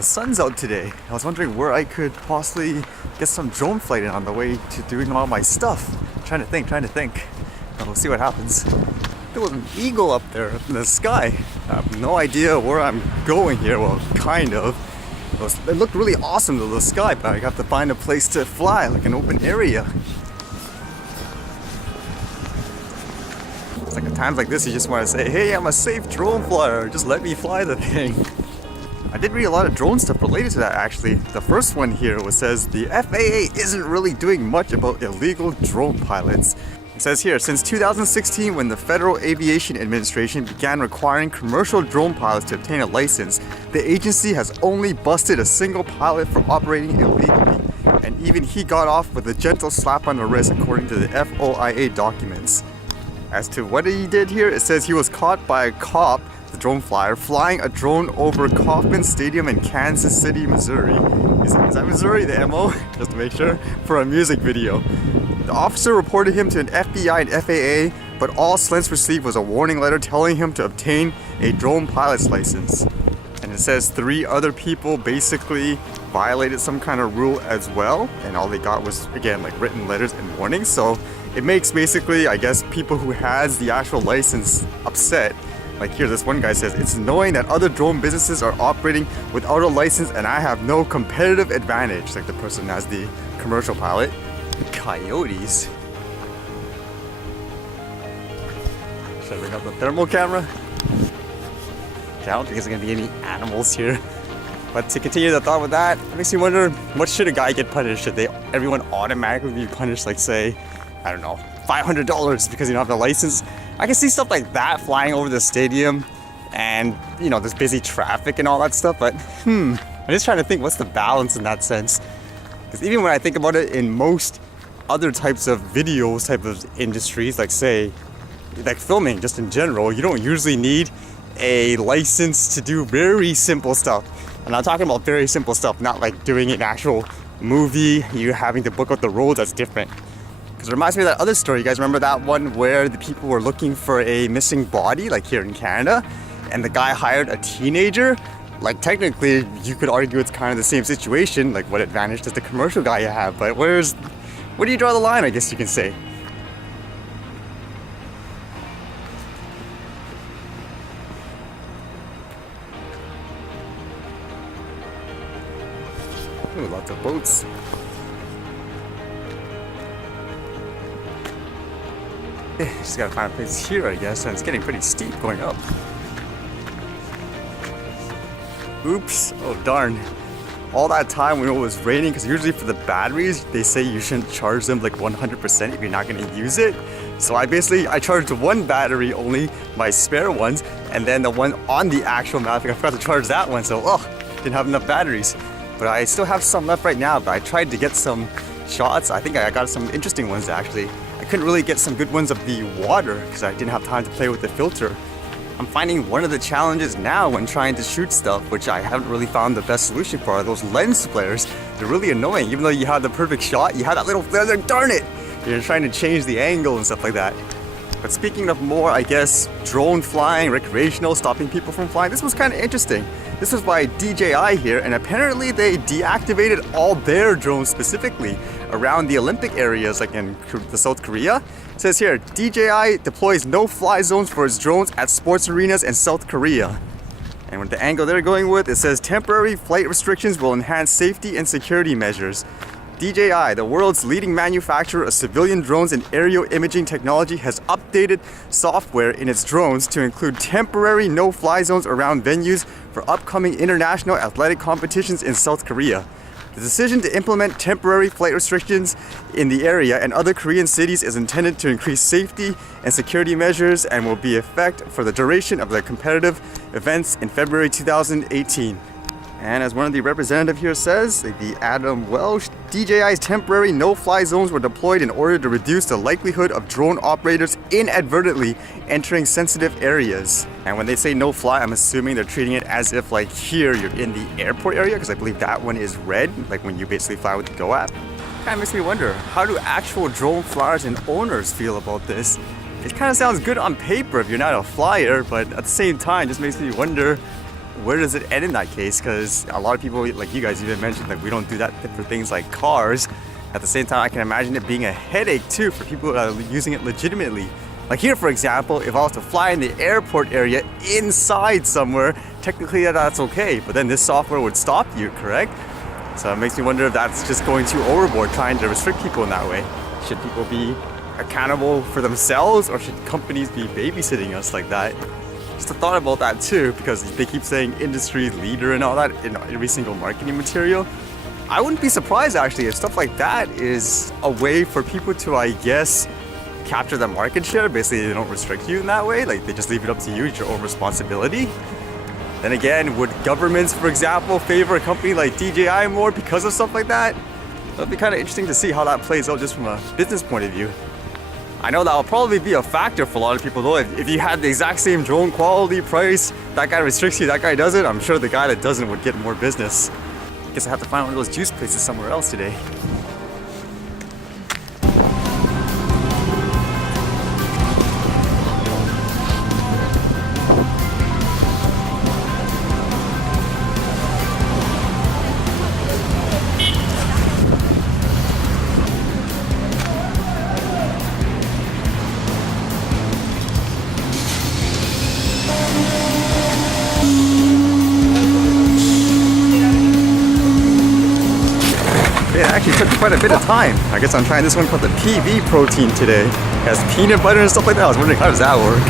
the sun's out today. I was wondering where I could possibly get some drone flight in on the way to doing all my stuff. Trying to think. We'll see what happens. There was an eagle up there in the sky. I have no idea where I'm going here. Well, kind of. It looked really awesome to the sky, but I have to find a place to fly, like an open area. It's like at times like this, you just want to say, hey, I'm a safe drone flyer, just let me fly the thing. I did read a lot of drone stuff related to that actually. The first one here says the FAA isn't really doing much about illegal drone pilots. It says here, since 2016 when the Federal Aviation Administration began requiring commercial drone pilots to obtain a license, the agency has only busted a single pilot for operating illegally. And even he got off with a gentle slap on the wrist according to the FOIA documents. As to what he did here, it says he was caught by a cop, the drone flyer, flying a drone over Kauffman Stadium in Kansas City, Missouri. Is that Missouri, the MO? Just to make sure, for a music video. The officer reported him to an FBI and FAA, but all Slentz received was a warning letter telling him to obtain a drone pilot's license. And it says 3 other people basically violated some kind of rule as well, and all they got was, again, like written letters and warnings. So it makes basically, I guess, people who has the actual license upset. Like here, this one guy says, it's annoying that other drone businesses are operating without a license and I have no competitive advantage. Like the person has the commercial pilot. Coyotes. Should I bring up the thermal camera? Okay, I don't think there's gonna be any animals here. But to continue the thought with that, it makes me wonder, what should a guy get punished? Should everyone automatically be punished, like say, I don't know, $500 because you don't have the license? I can see stuff like that flying over the stadium and, you know, there's busy traffic and all that stuff, but I'm just trying to think what's the balance in that sense. Because even when I think about it in most other types of videos, type of industries, like say, like filming just in general, you don't usually need a license to do very simple stuff. And I'm talking about very simple stuff, not like doing an actual movie, you having to book out the roads, that's different. Because it reminds me of that other story. You guys remember that one where the people were looking for a missing body, like here in Canada, and the guy hired a teenager? Like technically, you could argue it's kind of the same situation. Like what advantage does the commercial guy have? But where do you draw the line, I guess you can say? Ooh, lots of boats. Just gotta find a place here, I guess, and it's getting pretty steep going up. Oops, oh darn. All that time when it was raining, because usually for the batteries, they say you shouldn't charge them like 100% if you're not gonna use it. So I charged one battery only, my spare ones, and then the one on the actual map, I forgot to charge that one, so didn't have enough batteries. But I still have some left right now, but I tried to get some shots. I think I got some interesting ones actually. I couldn't really get some good ones of the water because I didn't have time to play with the filter. I'm finding one of the challenges now when trying to shoot stuff, which I haven't really found the best solution for, are those lens flares. They're really annoying. Even though you have the perfect shot, you have that little flare there, darn it! You're trying to change the angle and stuff like that. But speaking of more, I guess, drone flying, recreational, stopping people from flying, this was kind of interesting. This was by DJI here, and apparently they deactivated all their drones specifically around the Olympic areas, like in the South Korea. It says here, DJI deploys no-fly zones for its drones at sports arenas in South Korea. And with the angle they're going with, it says temporary flight restrictions will enhance safety and security measures. DJI, the world's leading manufacturer of civilian drones and aerial imaging technology, has updated software in its drones to include temporary no-fly zones around venues for upcoming international athletic competitions in South Korea. The decision to implement temporary flight restrictions in the area and other Korean cities is intended to increase safety and security measures and will be in effect for the duration of the competitive events in February 2018. And as one of the representatives here says, the Adam Welsh, DJI's temporary no-fly zones were deployed in order to reduce the likelihood of drone operators inadvertently entering sensitive areas. And when they say no-fly, I'm assuming they're treating it as if like here you're in the airport area, because I believe that one is red, like when you basically fly with the Go app. Kind of makes me wonder, how do actual drone flyers and owners feel about this? It kind of sounds good on paper if you're not a flyer, but at the same time, just makes me wonder where does it end in that case? Because a lot of people, like you guys even mentioned, like we don't do that for things like cars. At the same time, I can imagine it being a headache too for people that are using it legitimately. Like here, for example, if I was to fly in the airport area inside somewhere, technically that's okay, but then this software would stop you, correct? So it makes me wonder if that's just going too overboard, trying to restrict people in that way. Should people be accountable for themselves, or should companies be babysitting us like that? Just a thought about that too, because they keep saying industry leader and all that in every single marketing material. I wouldn't be surprised actually if stuff like that is a way for people to, I guess, capture the market share. Basically, they don't restrict you in that way. Like they just leave it up to you. It's your own responsibility. Then again, would governments, for example, favor a company like DJI more because of stuff like that? That'd be kind of interesting to see how that plays out just from a business point of view. I know that'll probably be a factor for a lot of people though. If you had the exact same drone quality, price, that guy restricts you, that guy doesn't, I'm sure the guy that doesn't would get more business. Guess I have to find one of those juice places somewhere else today. It actually took quite a bit of time. I guess I'm trying this one called the PV protein today. It has peanut butter and stuff like that. I was wondering, how does that work?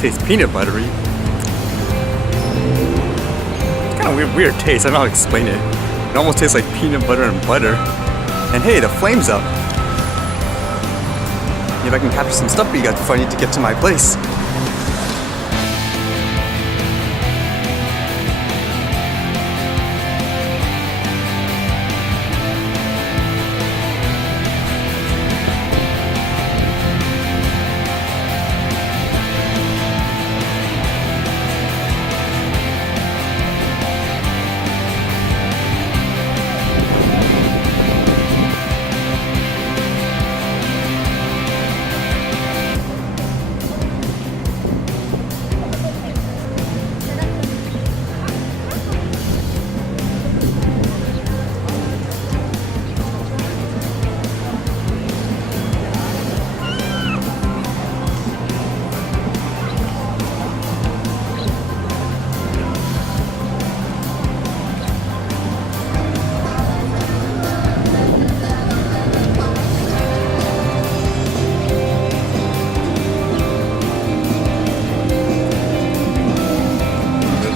Tastes peanut buttery. Kind of weird taste. I don't know how to explain it. It almost tastes like peanut butter and butter. And hey, the flame's up. Maybe I can capture some stuff for you guys before I need to get to my place.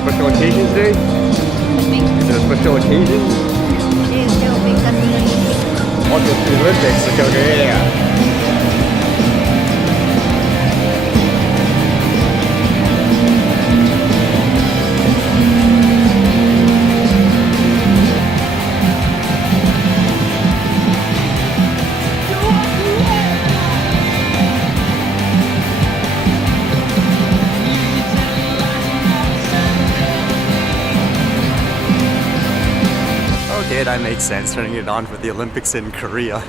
Special occasion today? Is it a special occasion? Oh, it's the Olympics. Okay, yeah. Okay, that makes sense, turning it on for the Olympics in Korea.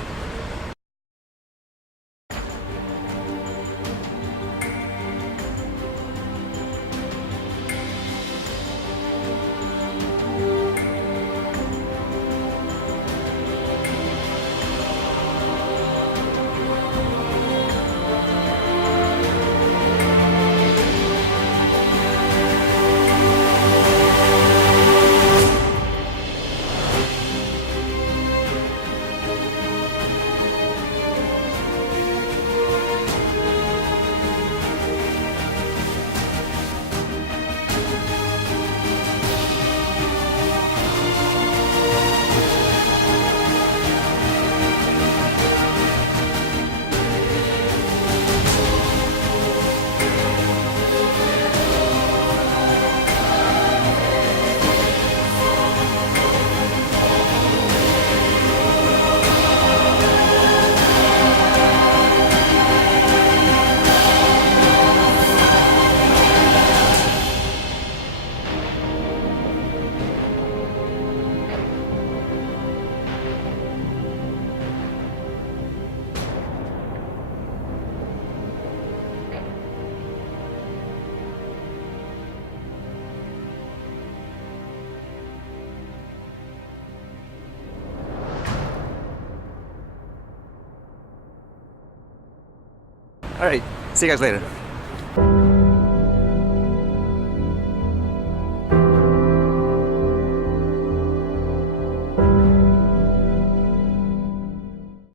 All right, see you guys later.